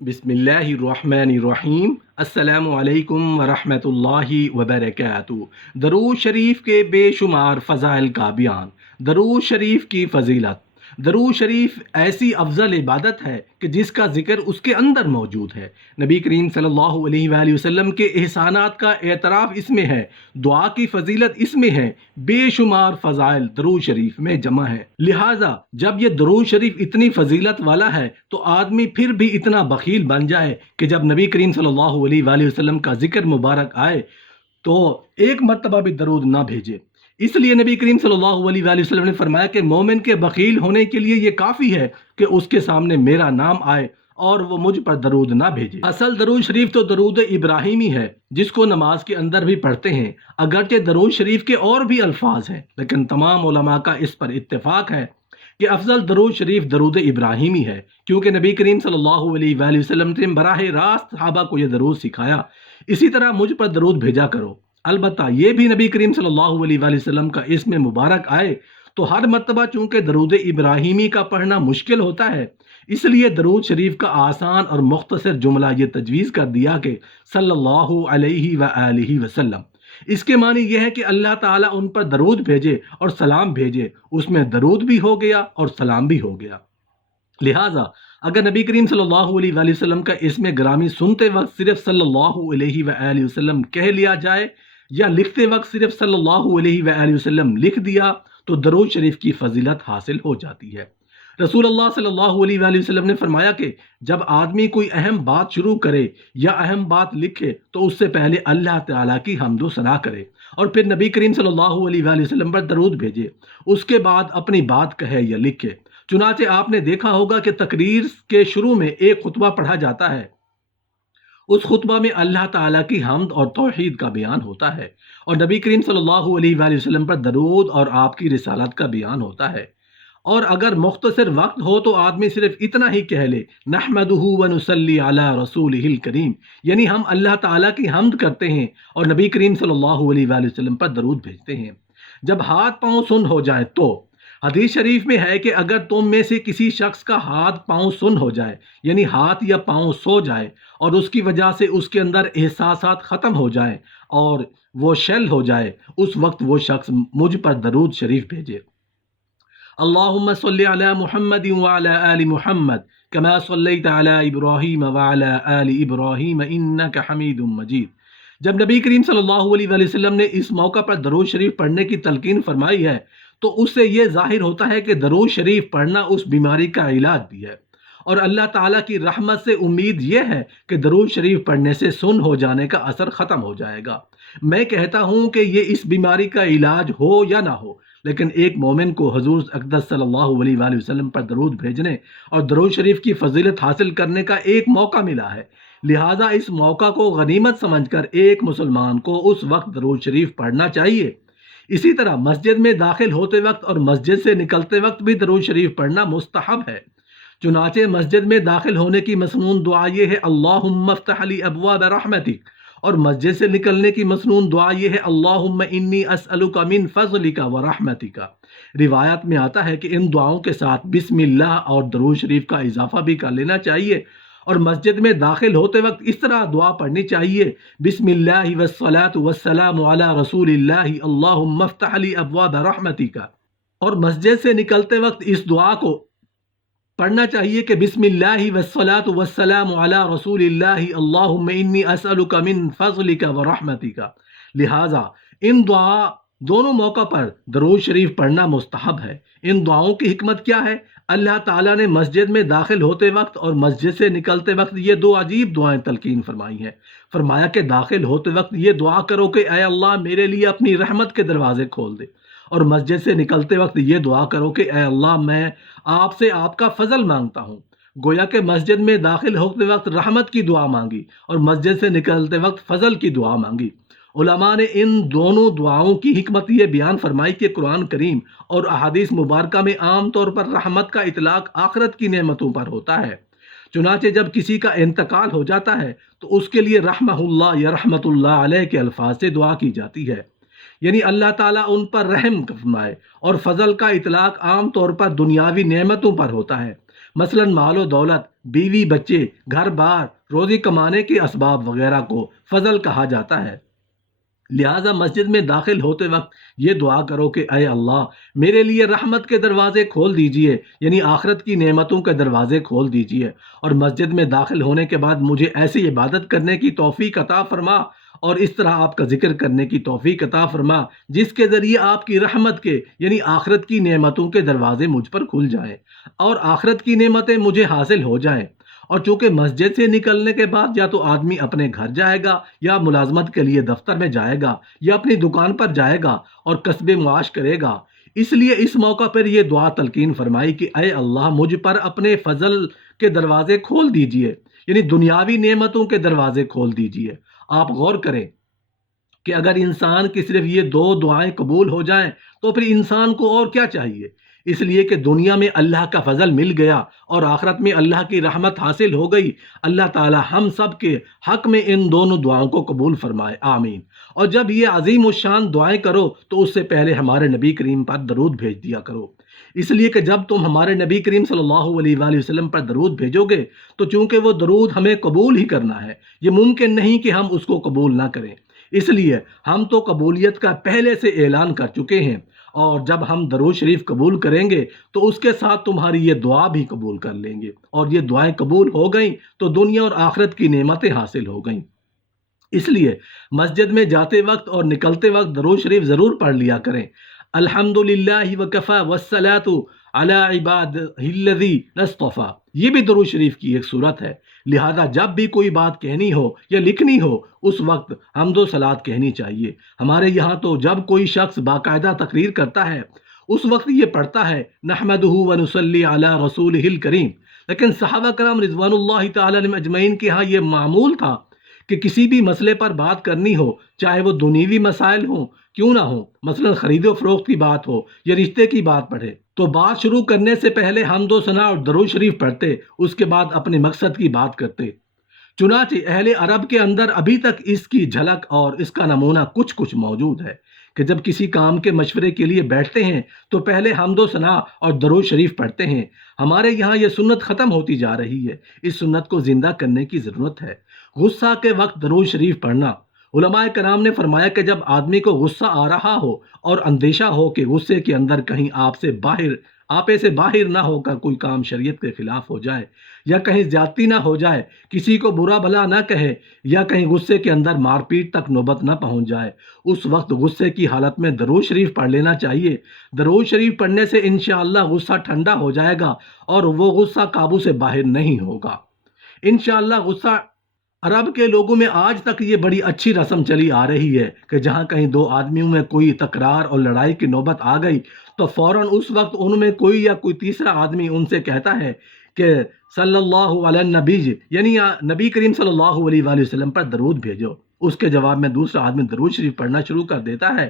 بسم اللہ الرحمن الرحیم۔ السلام علیکم ورحمۃ اللہ وبرکاتہ۔ درود شریف کے بے شمار فضائل کا بیان۔ درود شریف کی فضیلت۔ درود شریف ایسی افضل عبادت ہے کہ جس کا ذکر اس کے اندر موجود ہے۔ نبی کریم صلی اللہ علیہ وآلہ وسلم کے احسانات کا اعتراف اس میں ہے، دعا کی فضیلت اس میں ہے، بے شمار فضائل درود شریف میں جمع ہے۔ لہٰذا جب یہ درود شریف اتنی فضیلت والا ہے تو آدمی پھر بھی اتنا بخیل بن جائے کہ جب نبی کریم صلی اللہ علیہ وآلہ وسلم کا ذکر مبارک آئے تو ایک مرتبہ بھی درود نہ بھیجے۔ اس لیے نبی کریم صلی اللہ علیہ وآلہ وسلم نے فرمایا کہ مومن کے بخیل ہونے کے لیے یہ کافی ہے کہ اس کے سامنے میرا نام آئے اور وہ مجھ پر درود نہ بھیجے۔ اصل درود شریف تو درود ابراہیمی ہے جس کو نماز کے اندر بھی پڑھتے ہیں، اگرچہ درود شریف کے اور بھی الفاظ ہیں لیکن تمام علماء کا اس پر اتفاق ہے کہ افضل درود شریف درود ابراہیمی ہے، کیونکہ نبی کریم صلی اللہ علیہ وآلہ وسلم نے براہ راست صحابہ کو یہ درود سکھایا۔ اسی طرح مجھ پر درود بھیجا کرو۔ البتہ یہ بھی نبی کریم صلی اللہ علیہ وآلہ وسلم کا اسم مبارک آئے تو ہر مرتبہ چونکہ درود ابراہیمی کا پڑھنا مشکل ہوتا ہے، اس لیے درود شریف کا آسان اور مختصر جملہ یہ تجویز کر دیا کہ صلی اللہ علیہ وآلہ وسلم۔ اس کے معنی یہ ہے کہ اللہ تعالیٰ ان پر درود بھیجے اور سلام بھیجے، اس میں درود بھی ہو گیا اور سلام بھی ہو گیا۔ لہٰذا اگر نبی کریم صلی اللہ علیہ وآلہ وسلم کا اسم گرامی سنتے وقت صرف صلی اللہ علیہ وآلہ وسلم کہہ لیا جائے یا لکھتے وقت صرف صلی اللہ علیہ وآلہ وسلم لکھ دیا تو درود شریف کی فضیلت حاصل ہو جاتی ہے۔ رسول اللہ صلی اللہ علیہ وآلہ وسلم نے فرمایا کہ جب آدمی کوئی اہم بات شروع کرے یا اہم بات لکھے تو اس سے پہلے اللہ تعالیٰ کی حمد و ثنا کرے اور پھر نبی کریم صلی اللہ علیہ وآلہ وسلم پر درود بھیجے، اس کے بعد اپنی بات کہے یا لکھے۔ چنانچہ آپ نے دیکھا ہوگا کہ تقریر کے شروع میں ایک خطبہ پڑھا جاتا ہے، اس خطبہ میں اللہ تعالیٰ کی حمد اور توحید کا بیان ہوتا ہے اور نبی کریم صلی اللہ علیہ وآلہ وسلم پر درود اور آپ کی رسالت کا بیان ہوتا ہے۔ اور اگر مختصر وقت ہو تو آدمی صرف اتنا ہی کہہ لے نحمدہ ونصلی علی رسولہ الکریم، یعنی ہم اللہ تعالیٰ کی حمد کرتے ہیں اور نبی کریم صلی اللہ علیہ وآلہ وسلم پر درود بھیجتے ہیں۔ جب ہاتھ پاؤں سن ہو جائیں تو حدیث شریف میں ہے کہ اگر تم میں سے کسی شخص کا ہاتھ پاؤں سن ہو جائے، یعنی ہاتھ یا پاؤں سو جائے اور اس کی وجہ سے اس کے اندر احساسات ختم ہو جائیں اور وہ شل ہو جائے، اس وقت وہ شخص مجھ پر درود شریف بھیجے۔ اللہم صلی علی محمد وعلی آل محمد کما صلیت علی ابراہیم وعلی آل ابراہیم انک حمید مجید۔ جب نبی کریم صلی اللہ علیہ وآلہ وسلم نے اس موقع پر درود شریف پڑھنے کی تلقین فرمائی ہے تو اس سے یہ ظاہر ہوتا ہے کہ درود شریف پڑھنا اس بیماری کا علاج بھی ہے، اور اللہ تعالیٰ کی رحمت سے امید یہ ہے کہ درود شریف پڑھنے سے سن ہو جانے کا اثر ختم ہو جائے گا۔ میں کہتا ہوں کہ یہ اس بیماری کا علاج ہو یا نہ ہو، لیکن ایک مومن کو حضور اقدس صلی اللہ علیہ وآلہ وسلم پر درود بھیجنے اور درود شریف کی فضیلت حاصل کرنے کا ایک موقع ملا ہے، لہٰذا اس موقع کو غنیمت سمجھ کر ایک مسلمان کو اس وقت درود شریف پڑھنا چاہیے۔ اسی طرح مسجد میں داخل ہوتے وقت اور مسجد سے نکلتے وقت بھی درود شریف پڑھنا مستحب ہے۔ چنانچہ مسجد میں داخل ہونے کی مسنون دعا یہ ہے اللہم افتح لی ابواب رحمتک، اور مسجد سے نکلنے کی مسنون دعا یہ ہے اللہم انی اسألک من فضلک ورحمتک۔ روایت میں آتا ہے کہ ان دعاؤں کے ساتھ بسم اللہ اور درود شریف کا اضافہ بھی کر لینا چاہیے، اور مسجد میں داخل ہوتے وقت اس طرح دعا پڑھنی چاہیے بسم اللہ والصلاة والسلام علی رسول اللہ اللہم افتح لی ابواب رحمتک، اور مسجد سے نکلتے وقت اس دعا کو پڑھنا چاہیے کہ بسم اللہ والصلاة والسلام علی رسول اللہ اللہم انی اسألک من فضلک ورحمتک۔ لہٰذا ان دونوں موقع پر درود شریف پڑھنا مستحب ہے۔ ان دعاؤں کی حکمت کیا ہے؟ اللہ تعالیٰ نے مسجد میں داخل ہوتے وقت اور مسجد سے نکلتے وقت یہ دو عجیب دعائیں تلقین فرمائی ہیں۔ فرمایا کہ داخل ہوتے وقت یہ دعا کرو کہ اے اللہ میرے لیے اپنی رحمت کے دروازے کھول دے، اور مسجد سے نکلتے وقت یہ دعا کرو کہ اے اللہ میں آپ سے آپ کا فضل مانگتا ہوں۔ گویا کہ مسجد میں داخل ہوتے وقت رحمت کی دعا مانگی اور مسجد سے نکلتے وقت فضل کی دعا مانگی۔ علماء نے ان دونوں دعاؤں کی حکمت یہ بیان فرمائی کہ قرآن کریم اور احادیث مبارکہ میں عام طور پر رحمت کا اطلاق آخرت کی نعمتوں پر ہوتا ہے۔ چنانچہ جب کسی کا انتقال ہو جاتا ہے تو اس کے لیے رحمہ اللہ یا رحمت اللہ علیہ کے الفاظ سے دعا کی جاتی ہے، یعنی اللہ تعالیٰ ان پر رحم فرمائے، اور فضل کا اطلاق عام طور پر دنیاوی نعمتوں پر ہوتا ہے۔ مثلاً مال و دولت، بیوی بچے، گھر بار، روزی کمانے کے اسباب وغیرہ کو فضل کہا جاتا ہے۔ لہٰذا مسجد میں داخل ہوتے وقت یہ دعا کرو کہ اے اللہ میرے لیے رحمت کے دروازے کھول دیجئے، یعنی آخرت کی نعمتوں کے دروازے کھول دیجئے، اور مسجد میں داخل ہونے کے بعد مجھے ایسی عبادت کرنے کی توفیق عطا فرما اور اس طرح آپ کا ذکر کرنے کی توفیق عطا فرما جس کے ذریعے آپ کی رحمت کے یعنی آخرت کی نعمتوں کے دروازے مجھ پر کھل جائیں اور آخرت کی نعمتیں مجھے حاصل ہو جائیں۔ اور چونکہ مسجد سے نکلنے کے بعد یا تو آدمی اپنے گھر جائے گا یا ملازمت کے لیے دفتر میں جائے گا یا اپنی دکان پر جائے گا اور کسب معاش کرے گا، اس لیے اس موقع پر یہ دعا تلقین فرمائی کہ اے اللہ مجھ پر اپنے فضل کے دروازے کھول دیجئے، یعنی دنیاوی نعمتوں کے دروازے کھول دیجئے۔ آپ غور کریں کہ اگر انسان کی صرف یہ دو دعائیں قبول ہو جائیں تو پھر انسان کو اور کیا چاہیے؟ اس لیے کہ دنیا میں اللہ کا فضل مل گیا اور آخرت میں اللہ کی رحمت حاصل ہو گئی۔ اللہ تعالی ہم سب کے حق میں ان دونوں دعاؤں کو قبول فرمائے، آمین۔ اور جب یہ عظیم الشان دعائیں کرو تو اس سے پہلے ہمارے نبی کریم پر درود بھیج دیا کرو، اس لیے کہ جب تم ہمارے نبی کریم صلی اللہ علیہ وآلہ وسلم پر درود بھیجو گے تو چونکہ وہ درود ہمیں قبول ہی کرنا ہے، یہ ممکن نہیں کہ ہم اس کو قبول نہ کریں، اس لیے ہم تو قبولیت کا پہلے سے اعلان کر چکے ہیں، اور جب ہم درود شریف قبول کریں گے تو اس کے ساتھ تمہاری یہ دعا بھی قبول کر لیں گے، اور یہ دعائیں قبول ہو گئیں تو دنیا اور آخرت کی نعمتیں حاصل ہو گئیں۔ اس لیے مسجد میں جاتے وقت اور نکلتے وقت درود شریف ضرور پڑھ لیا کریں۔ الحمدللہ وکفی والصلاۃ علی عبادہ الذی اصطفیٰ، یہ بھی درود شریف کی ایک صورت ہے۔ لہذا جب بھی کوئی بات کہنی ہو یا لکھنی ہو اس وقت حمد و صلات کہنی چاہیے۔ ہمارے یہاں تو جب کوئی شخص باقاعدہ تقریر کرتا ہے اس وقت یہ پڑھتا ہے نحمدہ ونصلی علی رسولہ الکریم، لیکن صحابہ کرام رضوان اللہ تعالی علیہم اجمعین کے ہاں یہ معمول تھا کہ کسی بھی مسئلے پر بات کرنی ہو، چاہے وہ دنیوی مسائل ہوں کیوں نہ ہوں، مثلا خرید و فروخت کی بات ہو یا رشتے کی بات پڑھے، تو بات شروع کرنے سے پہلے حمد و ثنا اور درود شریف پڑھتے، اس کے بعد اپنے مقصد کی بات کرتے۔ چنانچہ اہل عرب کے اندر ابھی تک اس کی جھلک اور اس کا نمونہ کچھ موجود ہے کہ جب کسی کام کے مشورے کے لیے بیٹھتے ہیں تو پہلے حمد و ثنا اور درود شریف پڑھتے ہیں۔ ہمارے یہاں یہ سنت ختم ہوتی جا رہی ہے، اس سنت کو زندہ کرنے کی ضرورت ہے۔ غصہ کے وقت درود شریف پڑھنا، علماء کرام نے فرمایا کہ جب آدمی کو غصہ آ رہا ہو اور اندیشہ ہو کہ غصے کے اندر کہیں آپے سے باہر نہ ہو کر کوئی کام شریعت کے خلاف ہو جائے یا کہیں زیادتی نہ ہو جائے، کسی کو برا بھلا نہ کہے یا کہیں غصے کے اندر مار پیٹ تک نوبت نہ پہنچ جائے، اس وقت غصے کی حالت میں درود شریف پڑھ لینا چاہیے۔ درود شریف پڑھنے سے انشاءاللہ غصہ ٹھنڈا ہو جائے گا اور وہ غصہ قابو سے باہر نہیں ہوگا انشاءاللہ۔ غصہ عرب کے لوگوں میں آج تک یہ بڑی اچھی رسم چلی آ رہی ہے کہ جہاں کہیں دو آدمیوں میں کوئی تکرار اور لڑائی کی نوبت آ گئی تو فوراً اس وقت ان میں کوئی یا کوئی تیسرا آدمی ان سے کہتا ہے کہ صلی اللہ علیہ نبی، یعنی نبی کریم صلی اللہ علیہ وآلہ وسلم پر درود بھیجو۔ اس کے جواب میں دوسرا آدمی درود شریف پڑھنا شروع کر دیتا ہے